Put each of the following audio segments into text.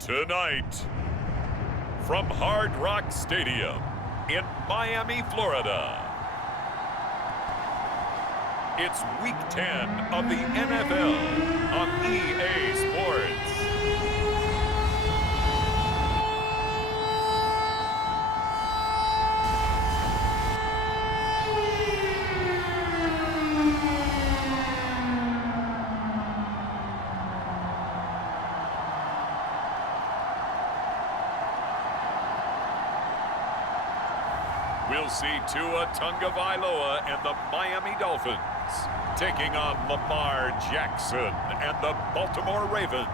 Tonight, from Hard Rock Stadium in Miami, Florida, it's Week 10 of the NFL on EA Sports. We'll see Tua Tagovailoa and the Miami Dolphins taking on Lamar Jackson and the Baltimore Ravens.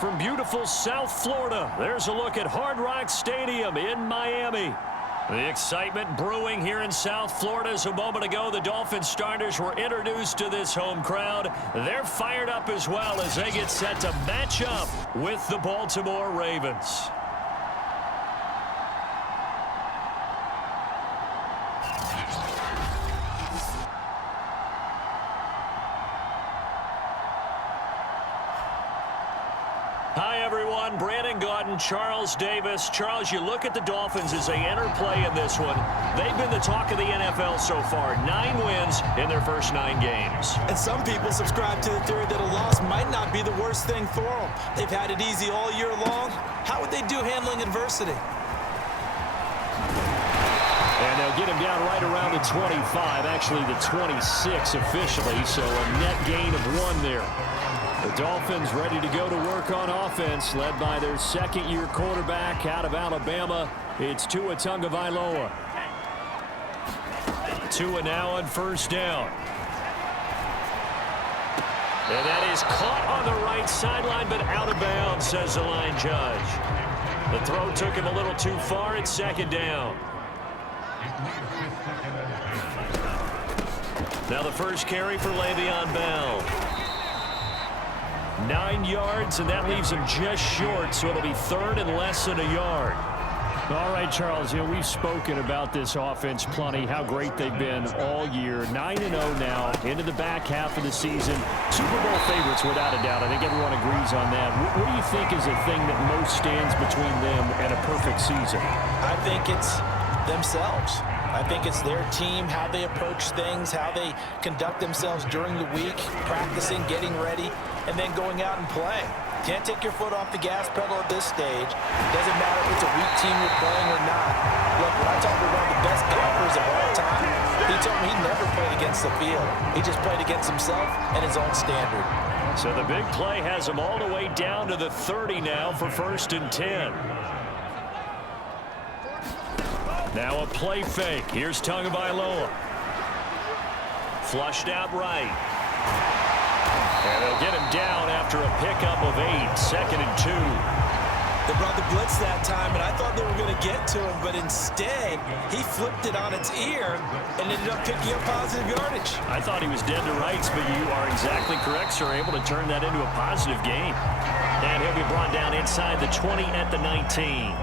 From beautiful South Florida, there's a look at Hard Rock Stadium in Miami. The excitement brewing here in South Florida as a moment ago the Dolphins starters were introduced to this home crowd. They're fired up as well as they get set to match up with the Baltimore Ravens. Hi, everyone. Brandon Gaudin, Charles Davis. Charles, you look at the Dolphins as they enter play in this one. They've been the talk of the NFL so far. 9 wins in their first 9 games. And some people subscribe to the theory that a loss might not be the worst thing for them. They've had it easy all year long. How would they do handling adversity? And they'll get him down right around the 25, actually the 26 officially, so a net gain of 1 there. The Dolphins ready to go to work on offense, led by their second-year quarterback out of Alabama. It's Tua Tagovailoa. Tua now on first down. And that is caught on the right sideline, but out of bounds, says the line judge. The throw took him a little too far. It's second down. Now the first carry for Le'Veon Bell. 9 yards, and that leaves him just short, so it'll be third and less than a yard. All right, Charles, we've spoken about this offense plenty, how great they've been all year. 9-0 now, into the back half of the season. Super Bowl favorites, without a doubt. I think everyone agrees on that. What do you think is the thing that most stands between them and a perfect season? I think it's themselves. I think it's their team, how they approach things, how they conduct themselves during the week, practicing, getting ready, and then going out and playing. Can't take your foot off the gas pedal at this stage. Doesn't matter if it's a weak team you're playing or not. Look, when I talked with one of the best golfers of all time, he told me he never played against the field. He just played against himself and his own standard. So the big play has him all the way down to the 30 now for first and 10. Now a play fake. Here's Tagovailoa. Flushed out right. And they'll get him down after a pickup of 8. Second and 2. They brought the blitz that time, and I thought they were going to get to him, but instead, he flipped it on its ear and ended up picking up positive yardage. I thought he was dead to rights, but you are exactly correct, sir. Able to turn that into a positive gain. And he'll be brought down inside the 20 at the 19.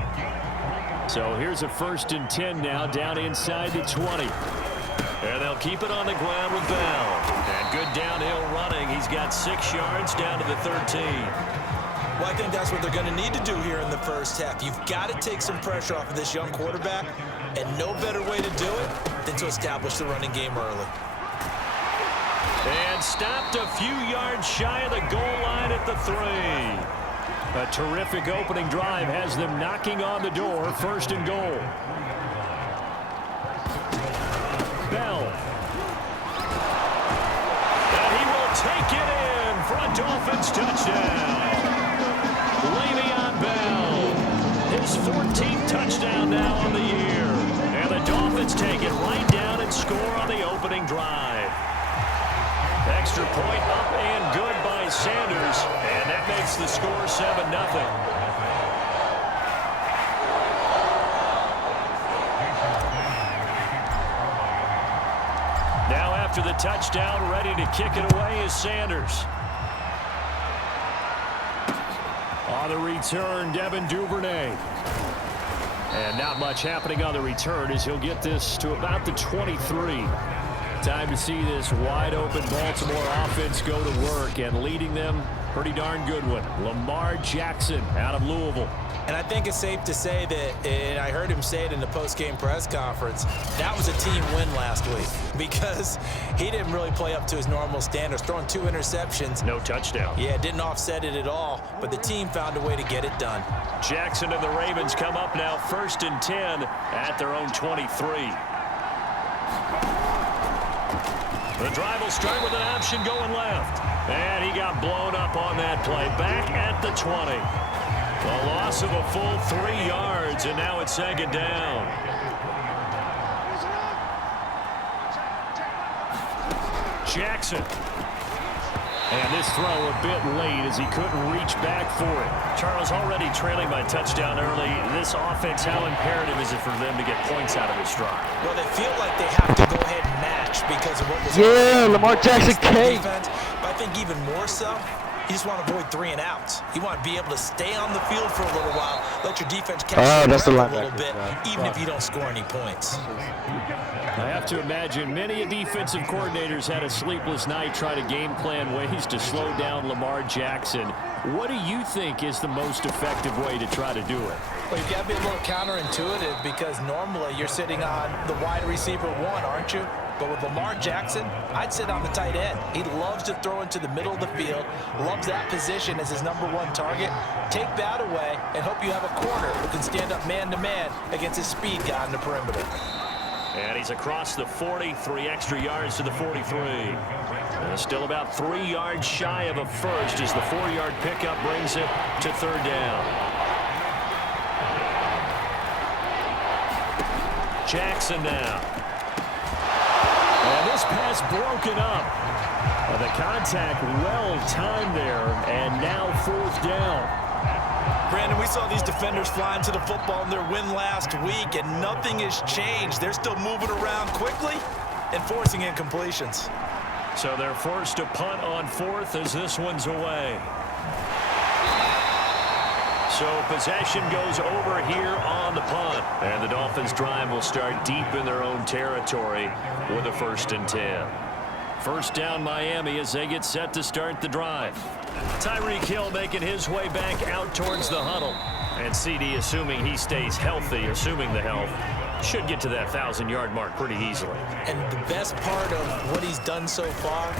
So here's a first and 10 now, down inside the 20. And they'll keep it on the ground with Bell. And good downhill running. He's got 6 yards down to the 13. Well, I think that's what they're going to need to do here in the first half. You've got to take some pressure off of this young quarterback, and no better way to do it than to establish the running game early. And stopped a few yards shy of the goal line at the 3. A terrific opening drive has them knocking on the door. First and goal. Bell. And he will take it in for a Dolphins touchdown. Le'Veon Bell. His 14th touchdown now on the year. And the Dolphins take it right down and score on the opening drive. Extra point up and good by Sanders. And that makes the score 7-0. Now after the touchdown, ready to kick it away is Sanders. On the return, Devin Duvernay. And not much happening on the return as he'll get this to about the 23. Time to see this wide-open Baltimore offense go to work, and leading them Pretty darn good one. Lamar Jackson out of Louisville. And I think it's safe to say that, and I heard him say it in the post-game press conference, that was a team win last week because he didn't really play up to his normal standards, throwing 2 interceptions. No touchdown. Yeah, didn't offset it at all, but the team found a way to get it done. Jackson and the Ravens come up now 1st and 10 at their own 23. The drive will start with an option going left. And he got blown up on that play. Back at the 20. A loss of a full 3 yards, and now it's 2nd down. Jackson. And this throw a bit late as he couldn't reach back for it. Charles, already trailing by touchdown early. This offense, how imperative is it for them to get points out of this drive? Well, they feel like they have to go ahead and match because of what was Lamar Jackson K. Defense, but I think even more so, you just want to avoid 3 and outs. You want to be able to stay on the field for a little while, let your defense catch a little bit, even if you don't score any points. I have to imagine many defensive coordinators had a sleepless night trying to game plan ways to slow down Lamar Jackson. What do you think is the most effective way to try to do it? Well, you've got to be a little counterintuitive because normally you're sitting on the wide receiver 1, aren't you? But with Lamar Jackson, I'd sit on the tight end. He loves to throw into the middle of the field, loves that position as his #1 target. Take that away and hope you have a corner who can stand up man-to-man against his speed guy on the perimeter. And he's across the 40, 3 extra yards to the 43. Still about 3 yards shy of a first as the 4-yard pickup brings it to 3rd down. Jackson now. And this pass broken up. The contact well timed there, and now 4th down. Brandon, we saw these defenders flying to the football in their win last week, and nothing has changed. They're still moving around quickly and forcing incompletions. So they're forced to punt on 4th as this one's away. So possession goes over here on the punt. And the Dolphins drive will start deep in their own territory with a 1st and 10. 1st down Miami as they get set to start the drive. Tyreek Hill making his way back out towards the huddle. And CD, assuming he stays healthy, assuming the health, should get to that 1,000-yard mark pretty easily. And the best part of what he's done so far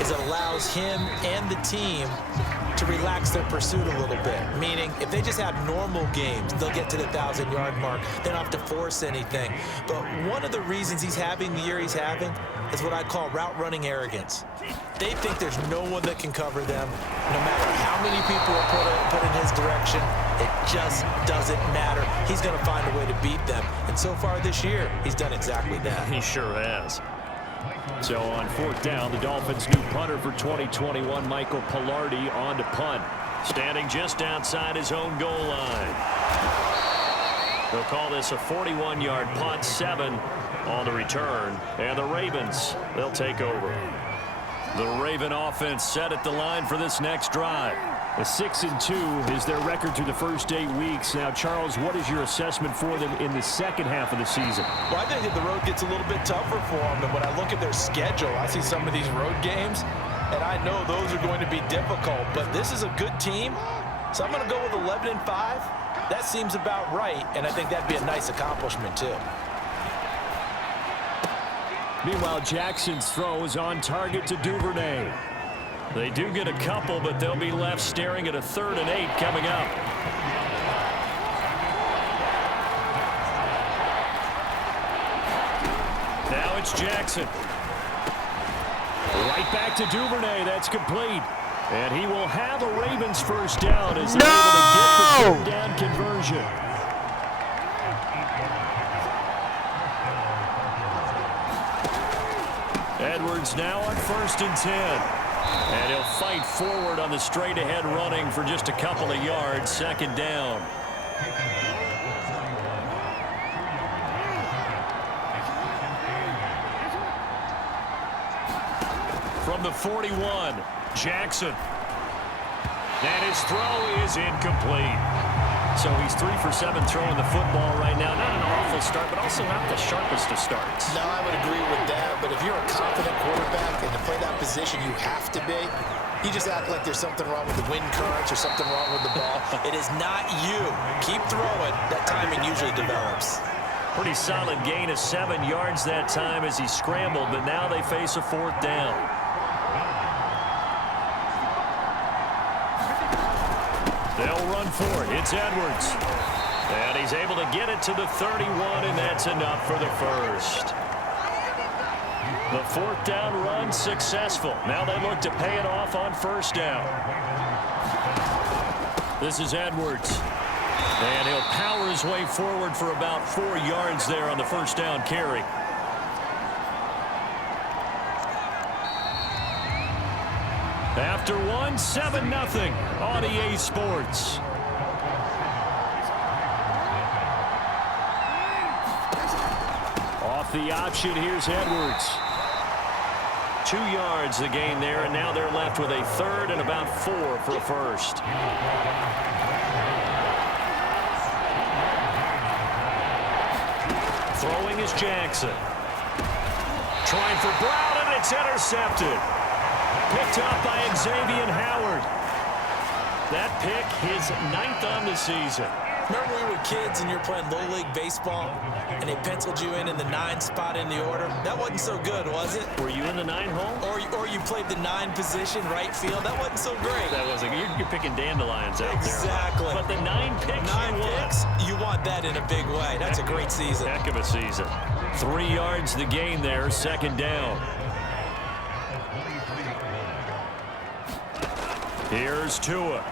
is it allows him and the team to relax their pursuit a little bit. Meaning, if they just have normal games, they'll get to the 1,000-yard mark. They don't have to force anything. But one of the reasons he's having the year he's having is what I call route running arrogance. They think there's no one that can cover them. No matter how many people are put in his direction, it just doesn't matter. He's going to find a way to beat them. And so far this year, he's done exactly that. He sure has. So on 4th down, the Dolphins' new punter for 2021, Michael Palardy, on to punt. Standing just outside his own goal line. They'll call this a 41-yard punt, 7 on the return. And the Ravens, they'll take over. The Raven offense set at the line for this next drive. A 6-2 is their record through the first 8 weeks. Now, Charles, what is your assessment for them in the second half of the season? Well, I think that the road gets a little bit tougher for them. And when I look at their schedule, I see some of these road games, and I know those are going to be difficult. But this is a good team, so I'm going to go with 11-5. That seems about right, and I think that'd be a nice accomplishment, too. Meanwhile, Jackson's throw is on target to Duvernay. They do get a couple, but they'll be left staring at a 3rd and 8 coming up. Now it's Jackson. Right back to Duvernay. That's complete. And he will have a Ravens 1st down as they're able to get the 3rd down conversion. Edwards now on 1st and 10. And he'll fight forward on the straight-ahead running for just a couple of yards. 2nd down. From the 41, Jackson. And his throw is incomplete. So he's 3 for 7 throwing the football right now. Not an awful start, but also not the sharpest of starts. No, I would agree with that. But if you're a confident quarterback and to play that position you have to be, You just act like there's something wrong with the wind currents or something wrong with the ball. It is not you. Keep throwing. That timing usually develops. Pretty solid gain of 7 yards that time as he scrambled, but now they face a 4th down. They'll run for it. It's Edwards. And he's able to get it to the 31, and that's enough for the first. The 4th down run successful. Now they look to pay it off on 1st down. This is Edwards. And he'll power his way forward for about 4 yards there on the 1st down carry. After one, 7-0 on EA Sports. Off the option, here's Edwards. 2 yards the gain there, and now they're left with a 3rd and about 4 for a first. Throwing is Jackson. Trying for Brown, and it's intercepted. Picked up by Xavier Howard. That pick, his 9th on the season. Remember when we were kids and you're playing Little League baseball and they penciled you in the 9 spot in the order? That wasn't so good, was it? Were you in the 9 hole? Or you played the 9 position, right field? That wasn't so great. That wasn't. You're picking dandelions out exactly. there. But the 9 picks, 9 picks, you want that in a big way. That's a great season. Heck of a season. 3 yards the gain there, 2nd down. Here's Tua.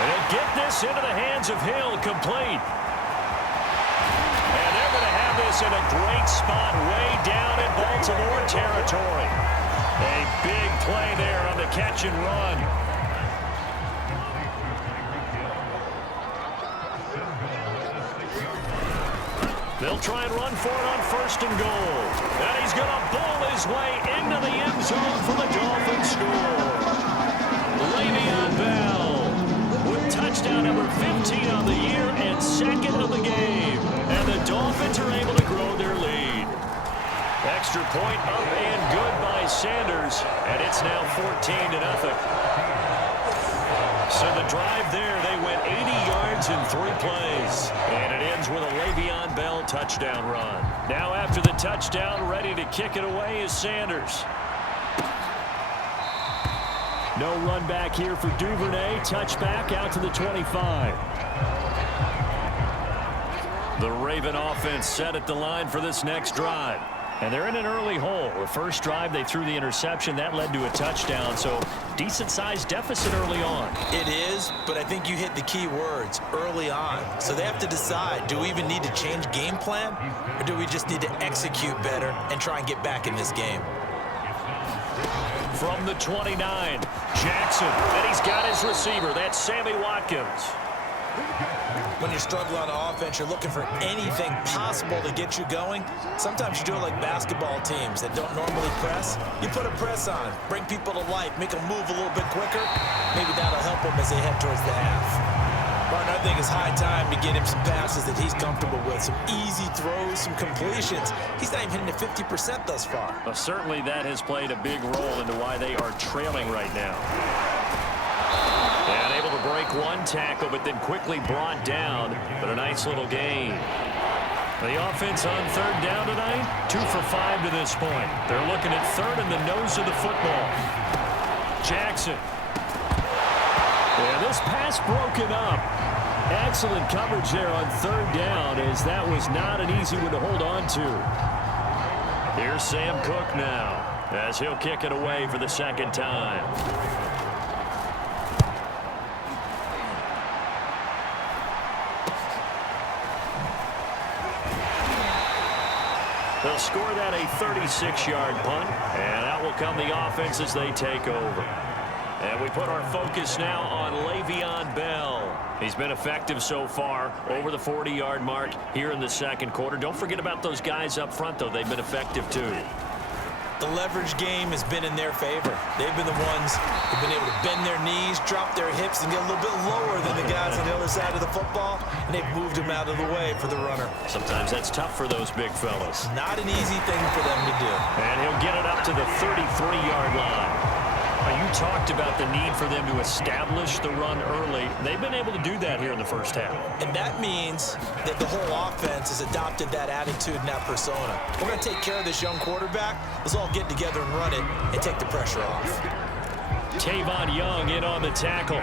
They'll get this into the hands of Hill, complete. And they're going to have this in a great spot way down in Baltimore territory. A big play there on the catch and run. They'll try and run for it on 1st and goal. And he's going to bull his way into the end zone for the Dolphins score. Le'Veon Bell with touchdown number 15 on the year and 2nd of the game. And the Dolphins are able to grow their lead. Extra point up and good by Sanders. And it's now 14-0. So the drive there, they went 80 yards in 3 plays. And it ends with a Le'Veon Bell touchdown run. Now after the touchdown, ready to kick it away is Sanders. No run back here for Duvernay. Touchback out to the 25. The Raven offense set at the line for this next drive. And they're in an early hole. The first drive, they threw the interception. That led to a touchdown, so decent-sized deficit early on. It is, but I think you hit the key words, early on. So they have to decide, do we even need to change game plan, or do we just need to execute better and try and get back in this game? From the 29, Jackson, and he's got his receiver. That's Sammy Watkins. When you're struggling on offense, you're looking for anything possible to get you going. Sometimes you do it like basketball teams that don't normally press. You put a press on, bring people to life, make them move a little bit quicker. Maybe that'll help them as they head towards the half. Martin, I think it's high time to get him some passes that he's comfortable with, some easy throws, some completions. He's not even hitting the 50% thus far. Well, certainly that has played a big role into why they are trailing right now. And able to break one tackle, but then quickly brought down. But a nice little gain. The offense on 3rd down tonight, 2 for 5 to this point. They're looking at 3rd in the nose of the football. Jackson. Yeah, this pass broken up. Excellent coverage there on 3rd down, as that was not an easy one to hold on to. Here's Sam Cook now, as he'll kick it away for the 2nd time. They'll score that a 36-yard punt, and out will come the offense as they take over. And we put our focus now on Le'Veon Bell. He's been effective so far, over the 40-yard mark here in the 2nd quarter. Don't forget about those guys up front, though. They've been effective, too. The leverage game has been in their favor. They've been the ones who've been able to bend their knees, drop their hips, and get a little bit lower than the guys on the other side of the football, and they've moved them out of the way for the runner. Sometimes that's tough for those big fellas. Not an easy thing for them to do. And he'll get it up to the 33-yard line. You talked about the need for them to establish the run early. They've been able to do that here in the first half. And that means that the whole offense has adopted that attitude and that persona. We're going to take care of this young quarterback. Let's all get together and run it and take the pressure off. Tavon Young in on the tackle.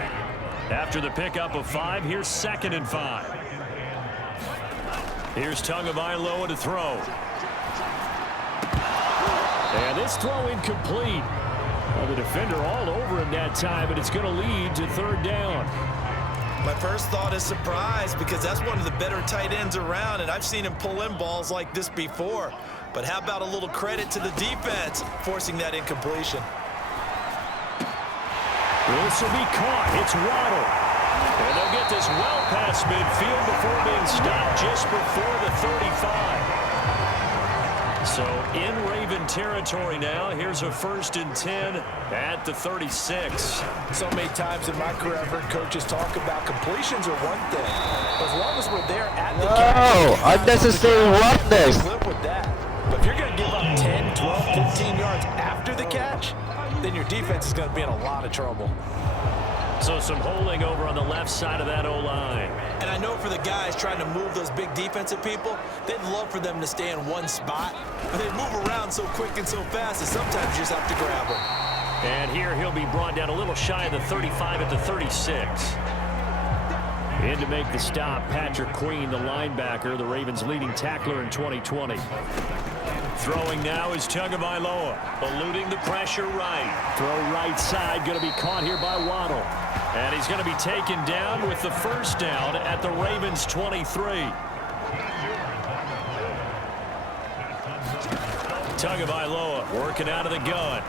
After the pickup of 5, here's 2nd and 5. Here's Tagovailoa to throw. And this throw incomplete. Well, the defender all over him that time, and it's going to lead to 3rd down. My first thought is surprise, because that's one of the better tight ends around, and I've seen him pull in balls like this before. But how about a little credit to the defense forcing that incompletion? This will be caught. It's Waddle. And they'll get this well past midfield before being stopped just before the 35. So in Raven territory now. Here's a 1st and 10 at the 36. So many times in my career, I've heard coaches talk about completions are one thing. But as long as we're there at the catch, unnecessary roughness. live with that. But if you're going to give up 10, 12, 15 yards after the catch, then your defense is going to be in a lot of trouble. So some holding over on the left side of that O-line. And I know for the guys trying to move those big defensive people, they'd love for them to stay in one spot. But they move around so quick and so fast that sometimes you just have to grab them. And here he'll be brought down a little shy of the 35 at the 36. In to make the stop, Patrick Queen, the linebacker, the Ravens' leading tackler in 2020. Throwing now is Tagovailoa, eluding the pressure right. Throw right side, going to be caught here by Waddle. And he's going to be taken down with the 1st down at the Ravens' 23. Tagovailoa working out of the gun.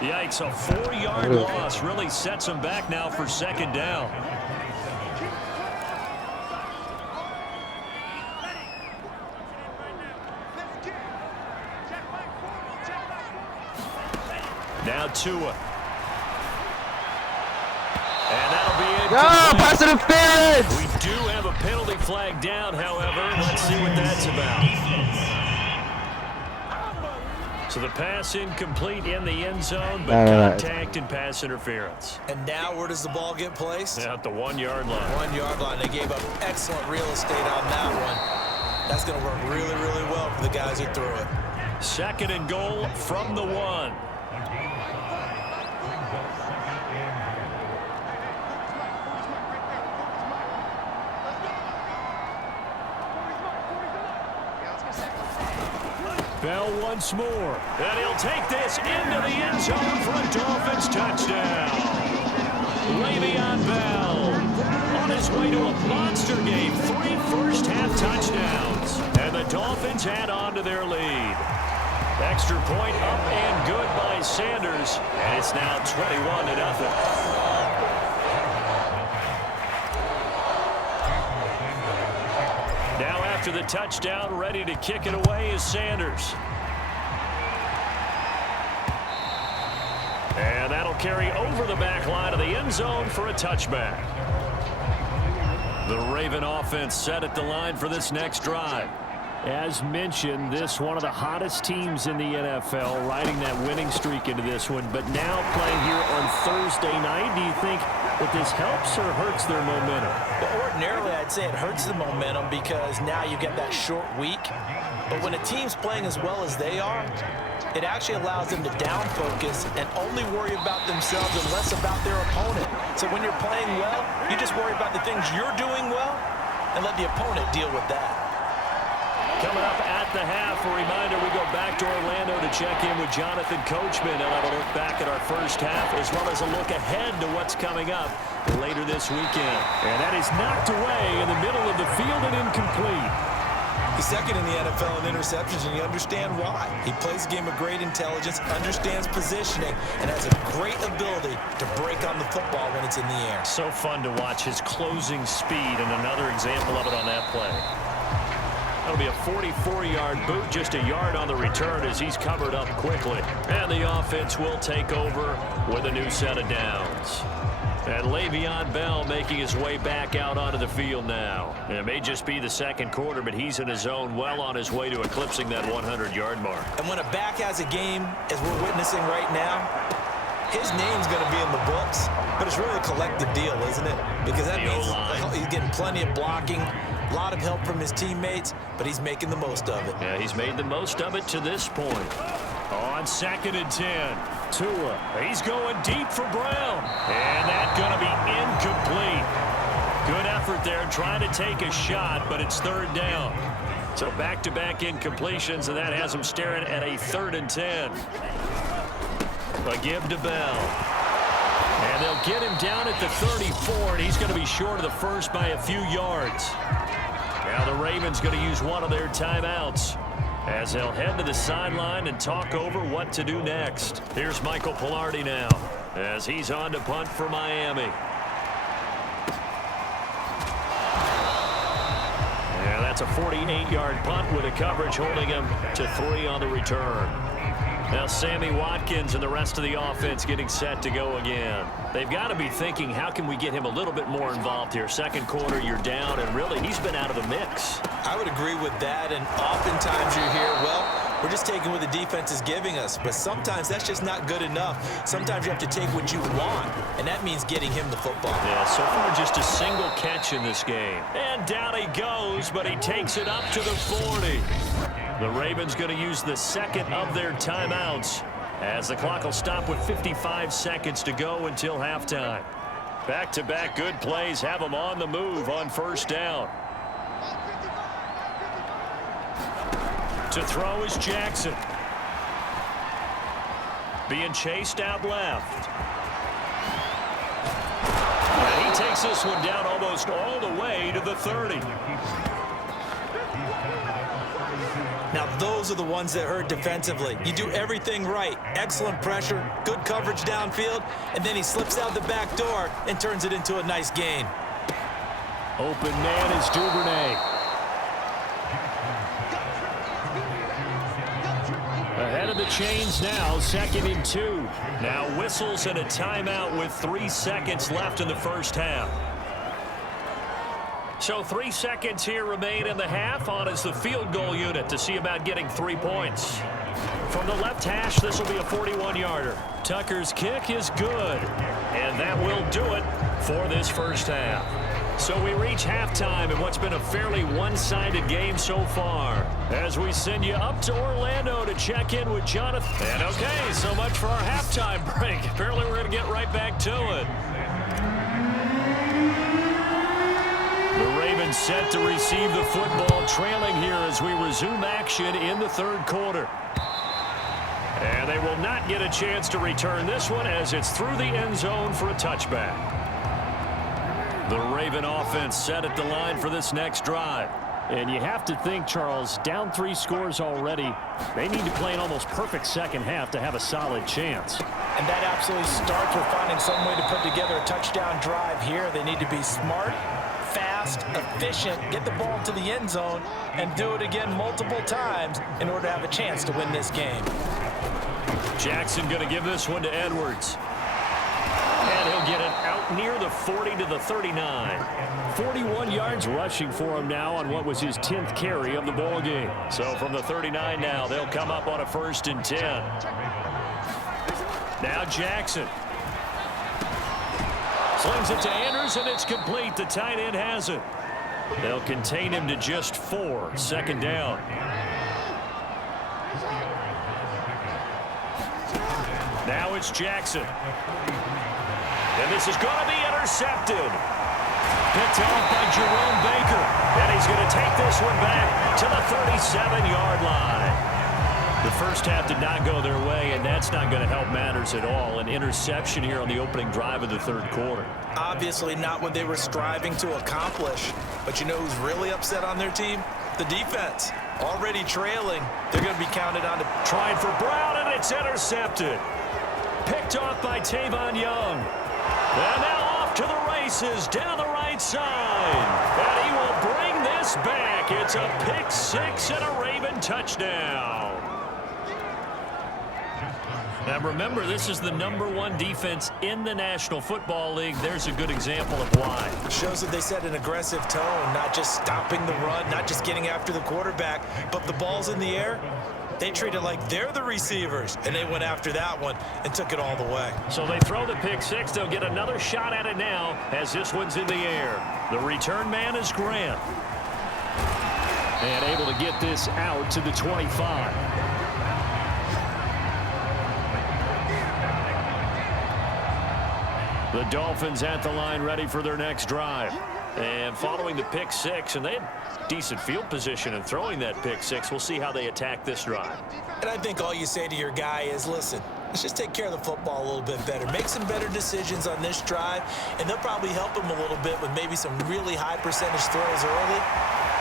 Yikes, a 4-yard loss really sets him back now for 2nd down. Now Tua. And that'll be it. Pass interference! We do have a penalty flag down, however. Let's see what that's about. So the pass incomplete in the end zone, but contact and pass interference. And now where does the ball get placed? At the 1-yard line. 1-yard line. They gave up excellent real estate on that one. That's going to work really, really well for the guys who threw it. 2nd and goal from the 1. Bell once more. And he'll take this into the end zone for a Dolphins touchdown. Le'Veon Bell on his way to a monster game. 3 first-half touchdowns. And the Dolphins add on to their lead. Extra point up and good by Sanders. And it's now 21-0. After the touchdown, ready to kick it away is Sanders. And that'll carry over the back line of the end zone for a touchback. The Raven offense set at the line for this next drive. As mentioned, this one of the hottest teams in the NFL, riding that winning streak into this one, but now playing here on Thursday night. Do you think that this helps or hurts their momentum? Well, ordinarily, I'd say it hurts the momentum because now you get that short week. But when a team's playing as well as they are, it actually allows them to down focus and only worry about themselves and less about their opponent. So when you're playing well, you just worry about the things you're doing well and let the opponent deal with that. Coming up at the half, a reminder, we go back to Orlando to check in with Jonathan Coachman and have a look back at our first half, as well as a look ahead to what's coming up later this weekend. And that is knocked away in the middle of the field and incomplete. He's 2nd in the NFL in interceptions, and you understand why. He plays a game of great intelligence, understands positioning, and has a great ability to break on the football when it's in the air. So fun to watch his closing speed, and another example of it on that play. That'll be a 44-yard boot, just a yard on the return as he's covered up quickly. And the offense will take over with a new set of downs. And Le'Veon Bell making his way back out onto the field now. And it may just be the second quarter, but he's in his zone, well on his way to eclipsing that 100-yard mark. And when a back has a game, as we're witnessing right now, his name's going to be in the books, but it's really a collective deal, isn't it? Because that means he's getting plenty of blocking, a lot of help from his teammates, but he's making the most of it. Yeah, he's made the most of it to this point. On 2nd and 10, Tua, he's going deep for Brown. And that's going to be incomplete. Good effort there trying to take a shot, but it's 3rd down. So back-to-back incompletions, and that has him staring at a 3rd and 10. A give to Bell. And they'll get him down at the 34, and he's going to be short of the first by a few yards. Now the Ravens going to use one of their timeouts as they'll head to the sideline and talk over what to do next. Here's Michael Pilardi now as he's on to punt for Miami. Yeah, that's a 48-yard punt with a coverage holding him to 3 on the return. Now Sammy Watkins and the rest of the offense getting set to go again. They've got to be thinking, how can we get him a little bit more involved here? Second quarter, you're down, and really, he's been out of the mix. I would agree with that, and oftentimes you're here, well, we're just taking what the defense is giving us, but sometimes that's just not good enough. Sometimes you have to take what you want, and that means getting him the football. Yeah, so far just a single catch in this game. And down he goes, but he takes it up to the 40. The Ravens going to use the second of their timeouts as the clock will stop with 55 seconds to go until halftime. Back-to-back good plays have them on the move on 1st down. To throw is Jackson. Being chased out left. And he takes this one down almost all the way to the 30. Now, those are the ones that hurt defensively. You do everything right. Excellent pressure, good coverage downfield, and then he slips out the back door and turns it into a nice gain. Open man is Duvernay. Ahead of the chains now, 2nd and 2. Now whistles and a timeout with 3 seconds left in the first half. So 3 seconds here remain in the half. On is the field goal unit to see about getting 3 points. From the left hash, this will be a 41-yarder. Tucker's kick is good. And that will do it for this first half. So we reach halftime in what's been a fairly one-sided game so far. As we send you up to Orlando to check in with Jonathan. And okay, so much for our halftime break. Apparently we're going to get right back to it. The Ravens set to receive the football, trailing here as we resume action in the 3rd quarter. And they will not get a chance to return this one as it's through the end zone for a touchback. The Raven offense set at the line for this next drive. And you have to think, Charles, down 3 scores already. They need to play an almost perfect second half to have a solid chance. And that absolutely starts with finding some way to put together a touchdown drive here. They need to be smart, fast, efficient, get the ball to the end zone, and do it again multiple times in order to have a chance to win this game. Jackson going to give this one to Edwards. And he'll get it out near the 40 to the 39. 41 yards rushing for him now on what was his 10th carry of the ball game. So from the 39 now, they'll come up on a 1st and 10. Now Jackson. Slings it to Andrews, and it's complete. The tight end has it. They'll contain him to just 4. 2nd down. Now it's Jackson. And this is going to be intercepted. Picked off by Jerome Baker. And he's going to take this one back to the 37-yard line. The first half did not go their way, and that's not going to help matters at all. An interception here on the opening drive of the 3rd quarter. Obviously not what they were striving to accomplish. But you know who's really upset on their team? The defense. Already trailing. They're going to be counted on to... Trying for Brown, and it's intercepted. Picked off by Tavon Young. And now off to the races down the right side. And he will bring this back back. It's a pick six and a Raven touchdown. Now remember, this is the #1 defense in the National Football League. There's a good example of why. Shows that they set an aggressive tone, not just stopping the run, not just getting after the quarterback, but the ball's in the air. They treat it like they're the receivers, and they went after that one and took it all the way. So they throw the pick six. They'll get another shot at it now as this one's in the air. The return man is Grant. And able to get this out to the 25. The Dolphins at the line ready for their next drive. And following the pick six, and they had decent field position in throwing that pick six. We'll see how they attack this drive. And I think all you say to your guy is, listen, let's just take care of the football a little bit better. Make some better decisions on this drive, and they'll probably help him a little bit with maybe some really high percentage throws early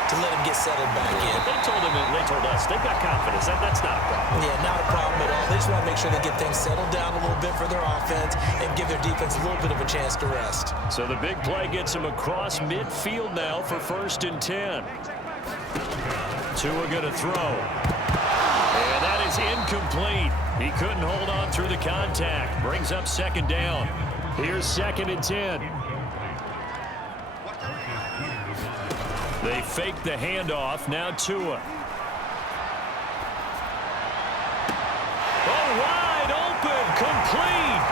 to let him get settled back in. They told him, and they told us, they've got confidence. That's not a problem. Yeah, not a problem at all. They just want to make sure they get things settled down a little bit for their offense and give their defense a little bit of a chance to rest. So the big play gets him across midfield now for 1st and 10. Tua going to throw. And that is incomplete. He couldn't hold on through the contact. Brings up 2nd down. Here's 2nd and 10. They fake the handoff. Now Tua. Oh, wide open. Complete.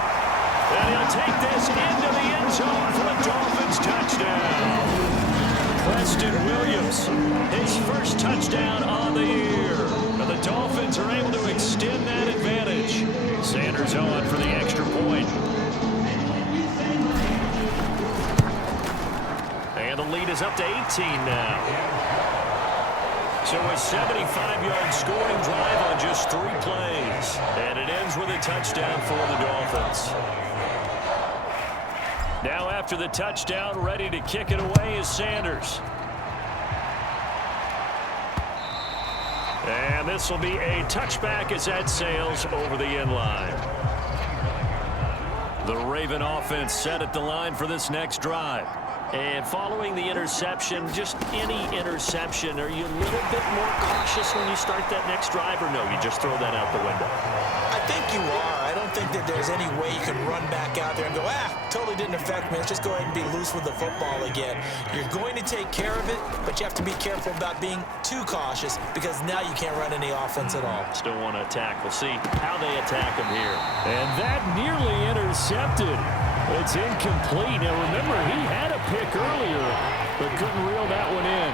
And he'll take this into the end zone for a Dolphins touchdown. Preston Williams, his first touchdown on the year. And the Dolphins are able to extend that advantage. Sanders on for the extra point. And the lead is up to 18 now. So a 75-yard scoring drive on just 3 plays. And it ends with a touchdown for the Dolphins. Now after the touchdown, ready to kick it away is Sanders. And this will be a touchback as that sails over the end line. The Raven offense set at the line for this next drive. And following the interception, just any interception, are you a little bit more cautious when you start that next drive, or no, you just throw that out the window? I think you are. I don't think that there's any way you can run back out there and go, totally didn't affect me. Let's just go ahead and be loose with the football again. You're going to take care of it, but you have to be careful about being too cautious because now you can't run any offense at all. Still want to attack. We'll see how they attack him here. And that nearly intercepted. It's incomplete. Now remember, he had a pick earlier, but couldn't reel that one in.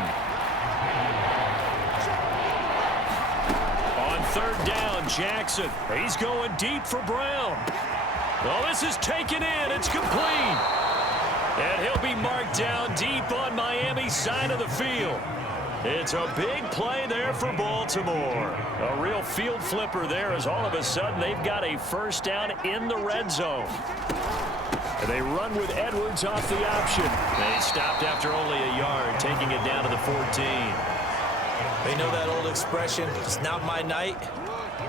On 3rd down, Jackson. He's going deep for Brown. Well, this is taken in. It's complete. And he'll be marked down deep on Miami's side of the field. It's a big play there for Baltimore. A real field flipper there as all of a sudden they've got a 1st down in the red zone. And they run with Edwards off the option. They stopped after only a yard, taking it down to the 14. They know that old expression, it's not my night.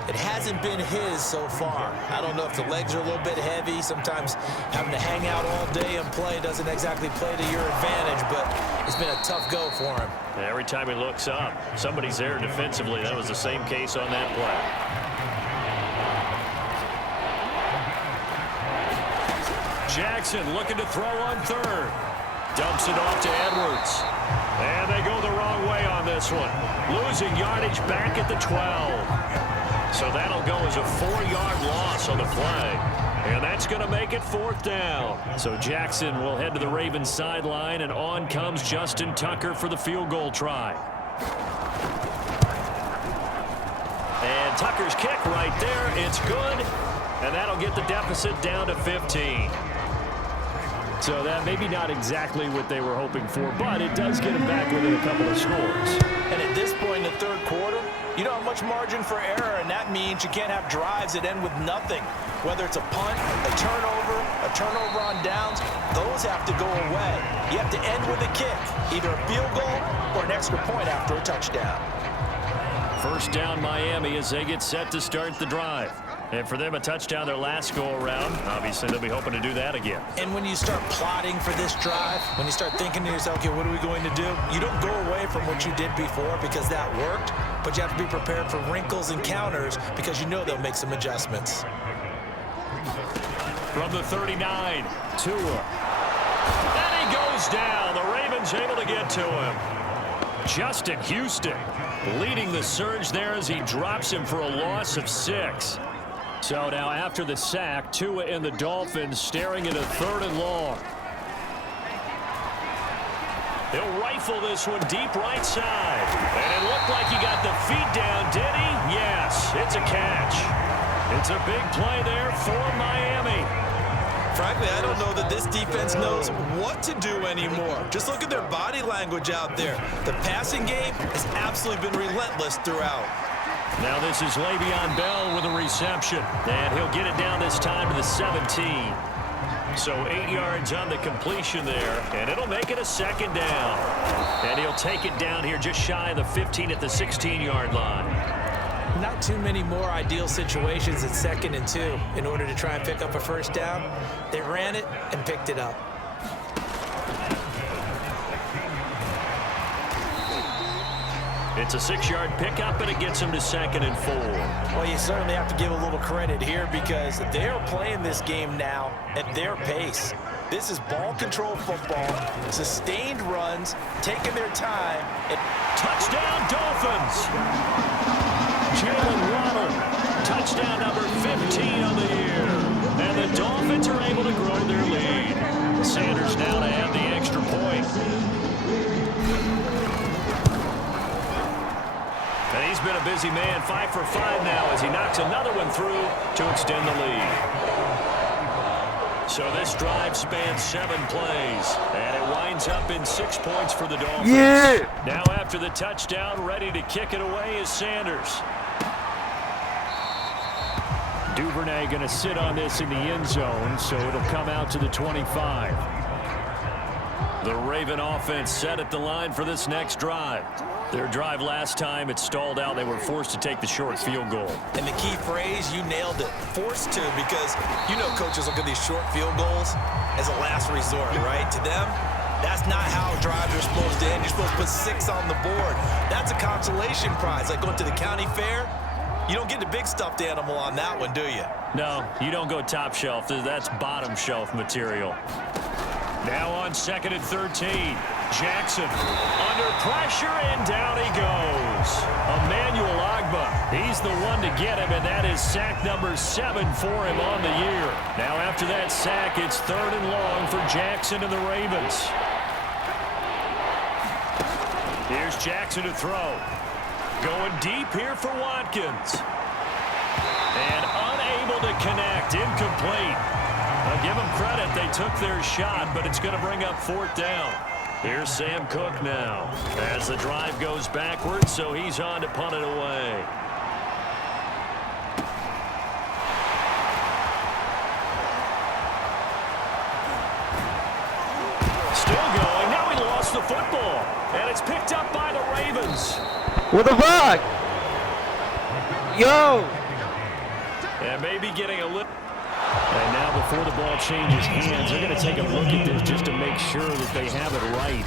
It hasn't been his so far. I don't know if the legs are a little bit heavy. Sometimes having to hang out all day and play doesn't exactly play to your advantage, but it's been a tough go for him. And every time he looks up, somebody's there defensively. That was the same case on that play. Jackson looking to throw on 3rd. Dumps it off to Edwards. And they go the wrong way on this one. Losing yardage back at the 12. So that'll go as a 4-yard loss on the play. And that's going to make it 4th down. So Jackson will head to the Ravens sideline, and on comes Justin Tucker for the field goal try. And Tucker's kick right there. It's good. And that'll get the deficit down to 15. So that maybe not exactly what they were hoping for, but it does get them back within a couple of scores. And at this point in the 3rd quarter, you don't have much margin for error, and that means you can't have drives that end with nothing. Whether it's a punt, a turnover on downs, those have to go away. You have to end with a kick, either a field goal or an extra point after a touchdown. 1st down Miami as they get set to start the drive. And for them, a touchdown their last go-around. Obviously, they'll be hoping to do that again. And when you start plotting for this drive, when you start thinking to yourself, okay, what are we going to do? You don't go away from what you did before because that worked, but you have to be prepared for wrinkles and counters because you know they'll make some adjustments. From the 39, Tua. And he goes down. The Ravens able to get to him. Justin Houston leading the surge there as he drops him for a loss of 6. So now after the sack, Tua and the Dolphins staring at a 3rd and long. He'll rifle this one deep right side. And it looked like he got the feet down, did he? Yes, it's a catch. It's a big play there for Miami. Frankly, I don't know that this defense knows what to do anymore. Just look at their body language out there. The passing game has absolutely been relentless throughout. Now this is Le'Veon Bell with a reception. And he'll get it down this time to the 17. So 8 yards on the completion there. And it'll make it a 2nd down. And he'll take it down here just shy of the 15 at the 16-yard line. Not too many more ideal situations at 2nd and 2 in order to try and pick up a 1st down. They ran it and picked it up. It's a 6-yard pickup, and it gets him to 2nd and 4. Well, you certainly have to give a little credit here because they're playing this game now at their pace. This is ball control football, sustained runs, taking their time. Touchdown, Dolphins! Jalen Waddle, touchdown number 15 on the year. And the Dolphins are able to grow their lead. Sanders now to add the extra point. And he's been a busy man, 5 for 5 now as he knocks another one through to extend the lead. So this drive spans 7 plays, and it winds up in 6 points for the Dolphins. Yeah. Now after the touchdown, ready to kick it away is Sanders. Duvernay going to sit on this in the end zone, so it'll come out to the 25. The Raven offense set at the line for this next drive. Their drive last time, it stalled out. They were forced to take the short field goal. And the key phrase, you nailed it, forced to, because you know coaches look at these short field goals as a last resort, right? To them, that's not how drives are supposed to end. You're supposed to put 6 on the board. That's a consolation prize, like going to the county fair. You don't get the big stuffed animal on that one, do you? No, you don't go top shelf. That's bottom shelf material. Now on 2nd and 13. Jackson under pressure, and down he goes. Emmanuel Ogbah, he's the one to get him, and that is sack number 7 for him on the year. Now after that sack, it's 3rd and long for Jackson and the Ravens. Here's Jackson to throw. Going deep here for Watkins. And unable to connect, incomplete. I'll give them credit, they took their shot, but it's going to bring up 4th down. Here's Sam Cook now as the drive goes backwards, so he's on to punt it away. Still going. Now he lost the football, and it's picked up by the Ravens. What the fuck? Yo! And maybe getting a little... And now before the ball changes hands, they're going to take a look at this just to make sure that they have it right.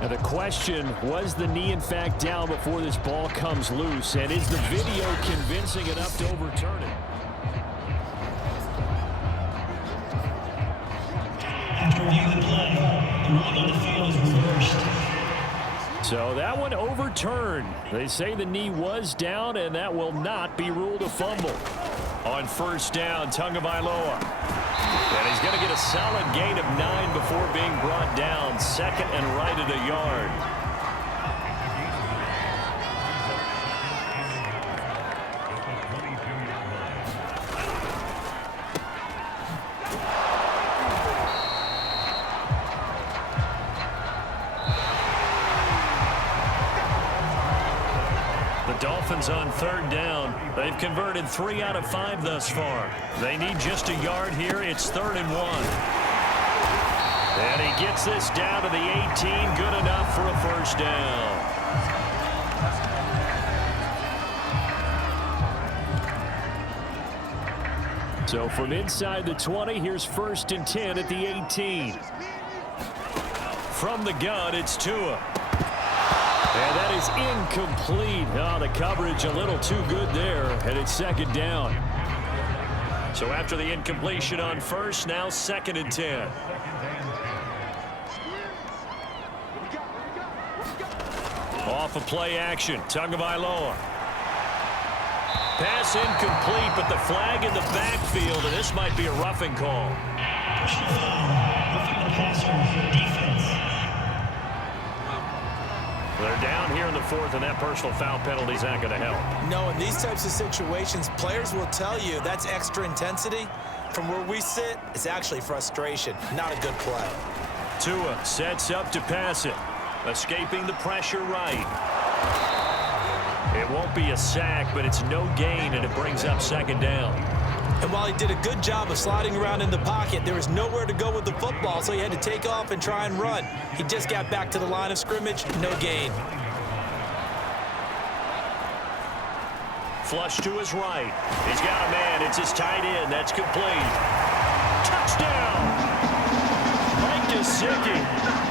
Now the question, was the knee in fact down before this ball comes loose? And is the video convincing enough to overturn it? After reviewing the play, the ruling on the field is reversed. So that one overturned. They say the knee was down, and that will not be ruled a fumble. On 1st down, Tagovailoa. And he's going to get a solid gain of 9 before being brought down. 2nd and right at a yard. Dolphins on 3rd down. They've converted 3 out of 5 thus far. They need just a yard here. It's 3rd and 1. And he gets this down to the 18. Good enough for a 1st down. So from inside the 20, here's 1st and 10 at the 18. From the gun, it's Tua. And that is incomplete. Oh, the coverage a little too good there, and it's 2nd down. So after the incompletion on 1st, now 2nd and 10. Off of play action, Tagovailoa. Pass incomplete, but the flag in the backfield, and this might be a roughing call. Personal foul. Roughing the passer. Defense. They're down here in the 4th, and that personal foul penalty is not going to help. No, in these types of situations, players will tell you that's extra intensity. From where we sit, it's actually frustration, not a good play. Tua sets up to pass it. Escaping the pressure right. It won't be a sack, but it's no gain, and it brings up 2nd down. And while he did a good job of sliding around in the pocket, there was nowhere to go with the football, so he had to take off and try and run. He just got back to the line of scrimmage, no gain. Flush to his right. He's got a man. It's his tight end. That's complete. Touchdown! Mike Gesicki,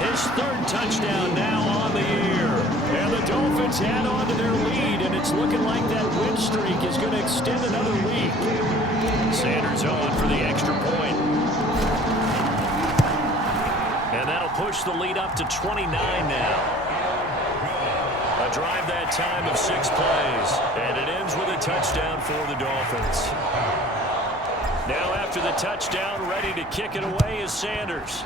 his 3rd touchdown now on the year. And the Dolphins add on to their lead, and it's looking like that win streak is going to extend another week. Sanders on for the extra point. And that'll push the lead up to 29 now. A drive that time of 6 plays, and it ends with a touchdown for the Dolphins. Now after the touchdown, ready to kick it away is Sanders.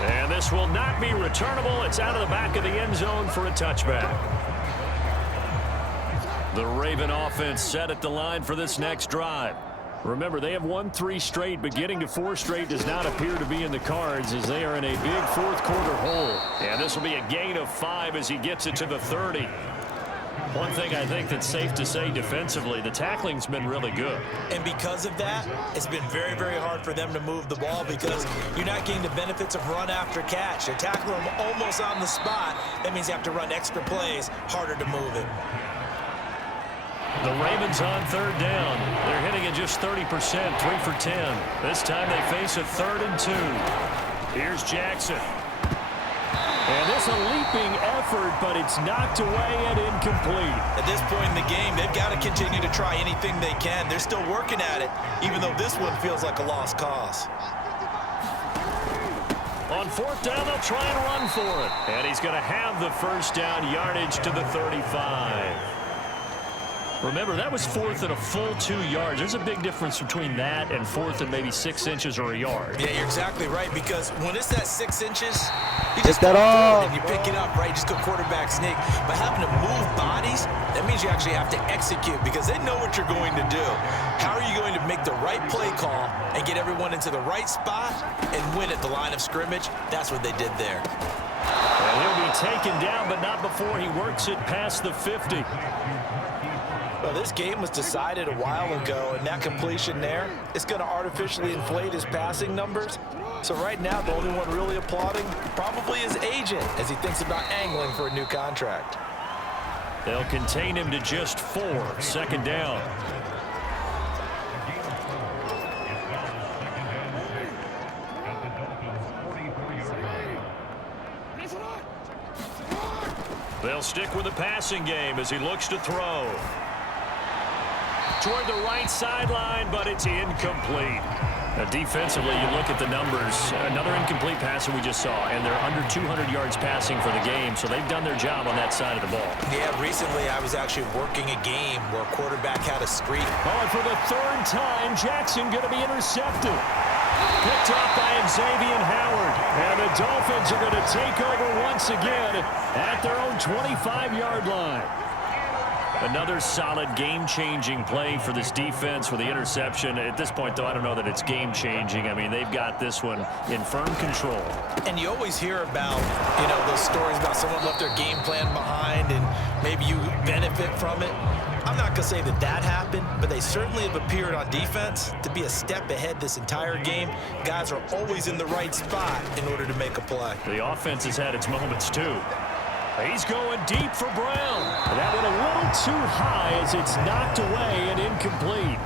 And this will not be returnable. It's out of the back of the end zone for a touchback. The Raven offense set at the line for this next drive. Remember, they have won 3 straight, but getting to 4 straight does not appear to be in the cards as they are in a big 4th quarter hole. And this will be a gain of 5 as he gets it to the 30. One thing I think that's safe to say defensively, the tackling's been really good. And because of that, it's been very, very hard for them to move the ball because you're not getting the benefits of run after catch. They tackle them almost on the spot. That means you have to run extra plays, harder to move it. The Ravens on 3rd down. They're hitting at just 30%, 3 for 10. This time they face a 3rd and 2. Here's Jackson. And this a leaping effort, but it's knocked away and incomplete. At this point in the game, they've got to continue to try anything they can. They're still working at it, even though this one feels like a lost cause. On 4th down, they'll try and run for it. And he's going to have the 1st down yardage to the 35. Remember, that was 4th and a full 2 yards. There's a big difference between that and 4th and maybe 6 inches or a yard. Yeah, you're exactly right, because when it's that 6 inches, you just that off. And you pick it up, right? Just go quarterback sneak. But having to move bodies, that means you actually have to execute because they know what you're going to do. How are you going to make the right play call and get everyone into the right spot and win at the line of scrimmage? That's what they did there. And he'll be taken down, but not before he works it past the 50. Well, this game was decided a while ago, and that completion there is going to artificially inflate his passing numbers. So right now, the only one really applauding probably his agent as he thinks about angling for a new contract. They'll contain him to just 4, 2nd down. They'll stick with the passing game as he looks to throw. Toward the right sideline, but it's incomplete. Defensively, you look at the numbers. Another incomplete pass that we just saw, and they're under 200 yards passing for the game, so they've done their job on that side of the ball. Yeah, recently I was actually working a game where a quarterback had a streak. Oh, and for the 3rd time, Jackson going to be intercepted. Picked off by Xavier Howard. And the Dolphins are going to take over once again at their own 25-yard line. Another solid game-changing play for this defense with the interception. At this point, though, I don't know that it's game-changing. I mean, they've got this one in firm control. And you always hear about, those stories about someone left their game plan behind and maybe you benefit from it. I'm not going to say that that happened, but they certainly have appeared on defense to be a step ahead this entire game. Guys are always in the right spot in order to make a play. The offense has had its moments, too. He's going deep for Brown. That went a little too high as it's knocked away and incomplete.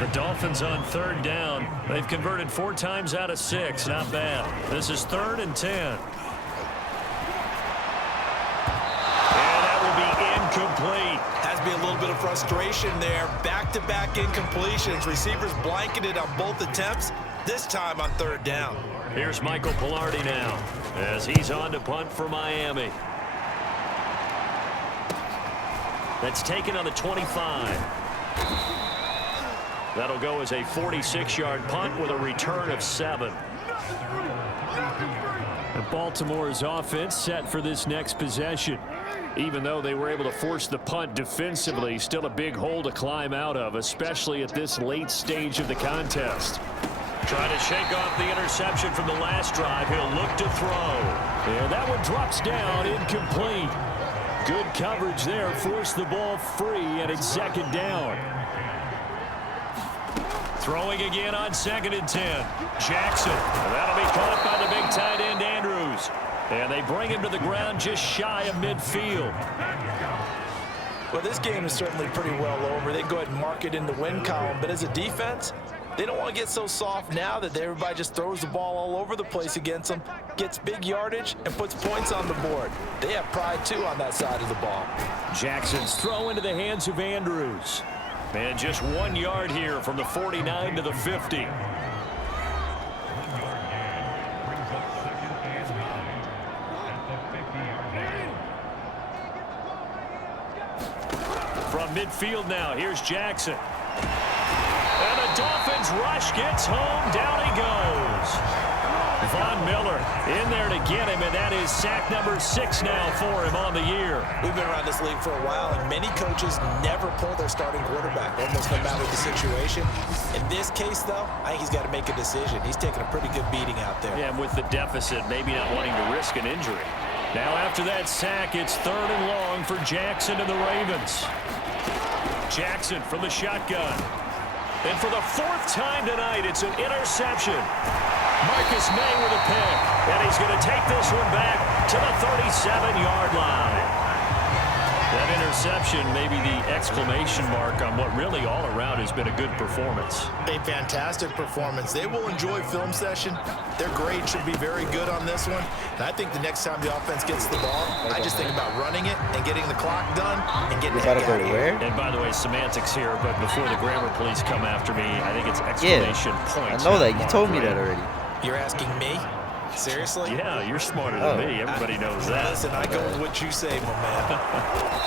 The Dolphins on 3rd down. They've converted 4 times out of 6. Not bad. This is 3rd and 10. And that will be incomplete. Has to be a little bit of frustration there. Back-to-back incompletions. Receivers blanketed on both attempts, this time on 3rd down. Here's Michael Pilardi now as he's on to punt for Miami. That's taken on the 25. That'll go as a 46-yard punt with a return of 7. And Baltimore's offense set for this next possession. Even though they were able to force the punt defensively, still a big hole to climb out of, especially at this late stage of the contest. Trying to shake off the interception from the last drive. He'll look to throw. And that one drops down, incomplete. Good coverage there, forced the ball free, and it's 2nd down. Throwing again on 2nd and 10. Jackson. That'll be caught by the big tight end, Andrews. And they bring him to the ground just shy of midfield. Well, this game is certainly pretty well over. They go ahead and mark it in the win column. But as a defense, they don't want to get so soft now that everybody just throws the ball all over the place against them, gets big yardage, and puts points on the board. They have pride, too, on that side of the ball. Jackson's throw into the hands of Andrews. And just 1 yard here from the 49 to the 50. From midfield now, here's Jackson. And the Dolphins rush gets home. Down he goes. Von Miller in there to get him, and that is sack number 6 now for him on the year. We've been around this league for a while, and many coaches never pull their starting quarterback, almost no matter the situation. In this case, though, I think he's got to make a decision. He's taking a pretty good beating out there. Yeah, and with the deficit, maybe not wanting to risk an injury. Now after that sack, it's 3rd and long for Jackson and the Ravens. Jackson from the shotgun. And for the 4th time tonight, it's an interception. Marcus May with a pick. And he's going to take this one back to the 37-yard line. That interception may be the exclamation mark on what really all around has been a good performance. A fantastic performance. They will enjoy film session. Their grade should be very good on this one. And I think the next time the offense gets the ball, I just think about running it and getting the clock done and getting the heck out of here. And by the way, semantics here, but before the grammar police come after me, I think it's exclamation point. I know that. You told me that already. You're asking me? Seriously? Yeah, you're smarter than me. Everybody knows that. Listen, I go with what you say, my man.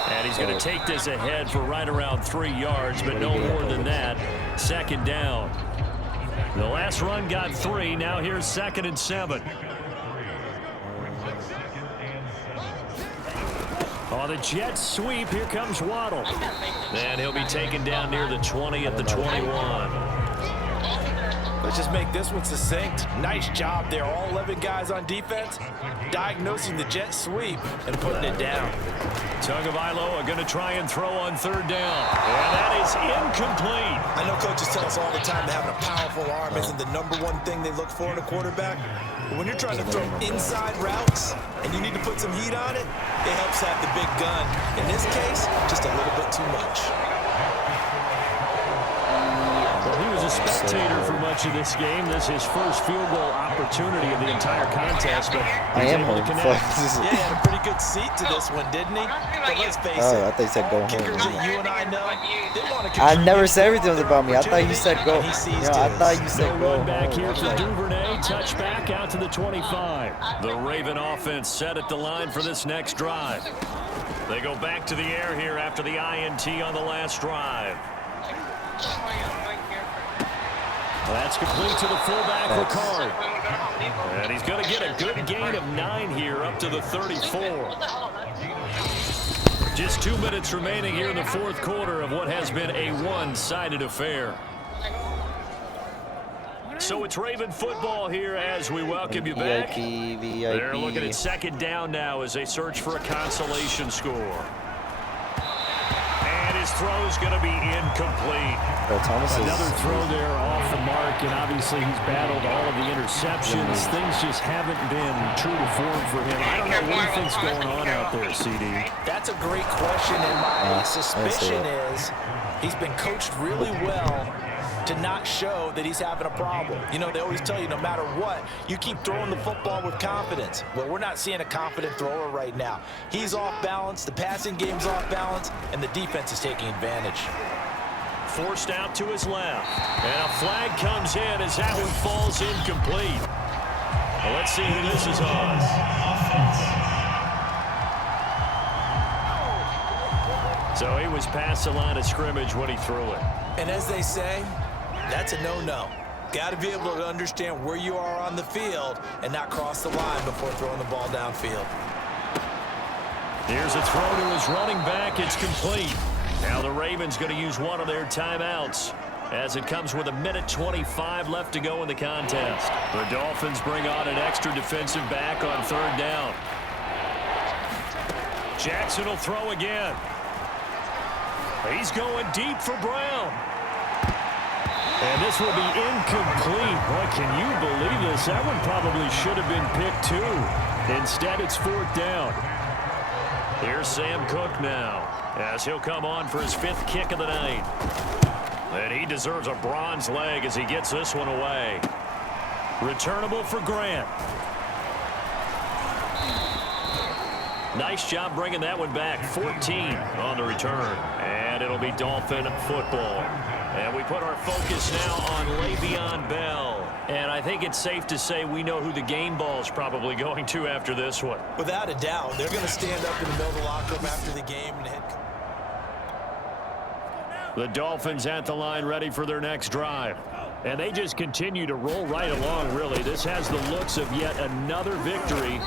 And he's going to take this ahead for right around 3 yards, but no more than that. 2nd down. The last run got 3. Now here's 2nd and 7. On the jet sweep, here comes Waddle. And he'll be taken down near the 20 at the 21. Let's just make this one succinct. Nice job there. All 11 guys on defense diagnosing the jet sweep and putting it down. Tagovailoa going to try and throw on 3rd down. And that is incomplete. I know coaches tell us all the time that having a powerful arm isn't the #1 thing they look for in a quarterback. But when you're trying to throw inside routes and you need to put some heat on it, it helps have the big gun. In this case, just a little bit too much. He was a spectator for much of this game. This is his first field goal opportunity of the entire contest, but I am home. Yeah, he had a pretty good seat to this one, didn't he? But let's face it, I thought you said go home. kickers that you and I know, they want to I never said everything was about me. I thought you said go. I thought you said no go run back home. here for Duvernay. Touchback out to the 25. The Raven offense set at the line for this next drive. They go back to the air here after the INT on the last drive. That's complete to the fullback, Ricard. And he's going to get a good gain of 9 here up to the 34. Just 2 minutes remaining here in the 4th quarter of what has been a one-sided affair. So it's Raven football here as we welcome you back. VIP. They're looking at 2nd down now as they search for a consolation score. And His throw is going to be incomplete. Another throw there off the mark, and obviously he's battled all of the interceptions. Things just haven't been true to form for him. I don't know what he thinks going on out there, CD. That's a great question, and my suspicion is he's been coached really well to not show that he's having a problem. You know, they always tell you no matter what, you keep throwing the football with confidence. Well, we're not seeing a confident thrower right now. He's off balance, the passing game's off balance, and the defense is taking advantage. Forced out to his left. And a flag comes in as that one falls incomplete. Well, let's see who this is on. So he was past the line of scrimmage when he threw it. And as they say, that's a no-no. Got to be able to understand where you are on the field and not cross the line before throwing the ball downfield. Here's a throw to his running back. It's complete. Now the Ravens going to use one of their timeouts as it comes with 1:25 left to go in the contest. The Dolphins bring on an extra defensive back on 3rd down. Jackson will throw again. He's going deep for Brown. And this will be incomplete. Boy, can you believe this? That one probably should have been picked too. Instead, it's 4th down. Here's Sam Cook now, as he'll come on for his 5th kick of the night. And he deserves a bronze leg as he gets this one away. Returnable for Grant. Nice job bringing that one back. 14 on the return. And it'll be Dolphin football. And we put our focus now on Le'Veon Bell. And I think it's safe to say we know who the game ball's probably going to after this one. Without a doubt, they're going to stand up in the middle of the locker room after the game and hit. The Dolphins at the line ready for their next drive. And they just continue to roll right along, really. This has the looks of yet another victory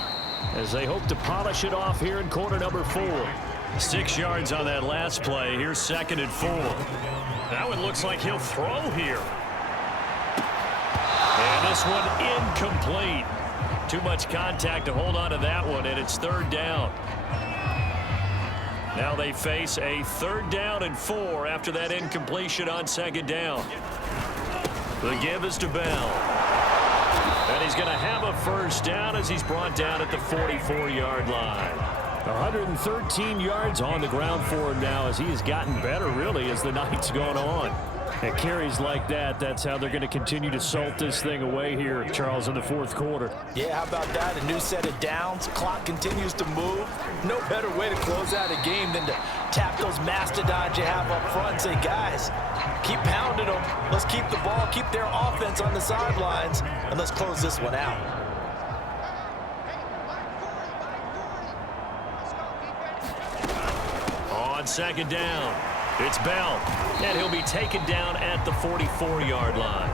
as they hope to polish it off here in quarter number 4. 6 yards on that last play. Here's 2nd and 4. That one looks like he'll throw here. And this one incomplete. Too much contact to hold on to that one, and it's 3rd down. Now they face a 3rd down and 4 after that incompletion on 2nd down. The give is to Bell. And he's going to have a 1st down as he's brought down at the 44-yard line. 113 yards on the ground for him now as he has gotten better, really, as the night's gone on. And carries like that, that's how they're going to continue to salt this thing away here, Charles, in the 4th quarter. Yeah, how about that? A new set of downs. Clock continues to move. No better way to close out a game than to tap those mastodons you have up front and say, guys, keep pounding them. Let's keep the ball, keep their offense on the sidelines, and let's close this one out. On 2nd down, it's Bell, and he'll be taken down at the 44-yard line.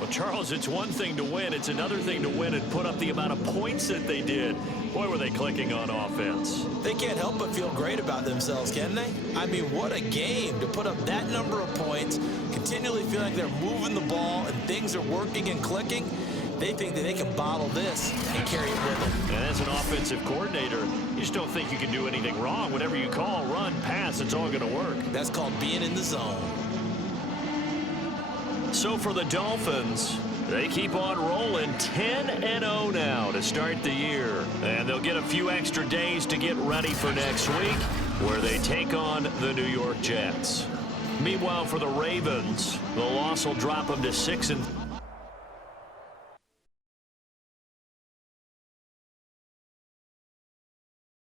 Well, Charles, it's one thing to win. It's another thing to win and put up the amount of points that they did. Boy, were they clicking on offense. They can't help but feel great about themselves, can they? I mean, what a game to put up that number of points, continually feel like they're moving the ball and things are working and clicking. They think that they can bottle this and carry it with them. And as an offensive coordinator, you just don't think you can do anything wrong. Whatever you call, run, pass, it's all going to work. That's called being in the zone. So for the Dolphins, they keep on rolling 10-0 now to start the year. And they'll get a few extra days to get ready for next week, where they take on the New York Jets. Meanwhile, for the Ravens, the loss will drop them to 6-3.